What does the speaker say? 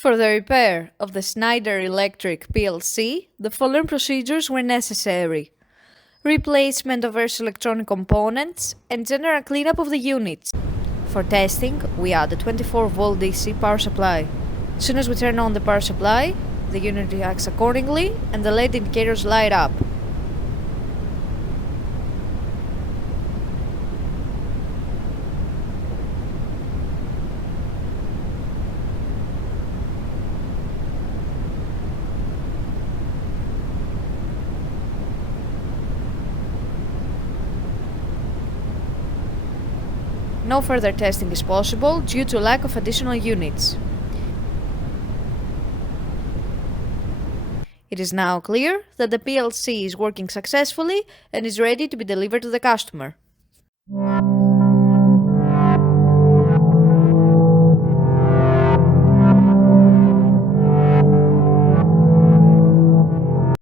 For the repair of the Schneider electric PLC, the following procedures were necessary: replacement of various electronic components and general cleanup of the units. For testing, we add a 24-volt DC power supply. As soon as we turn on the power supply, the unit reacts accordingly and the LED indicators light up. No further testing is possible due to lack of additional units. It is now clear that the PLC is working successfully and is ready to be delivered to the customer.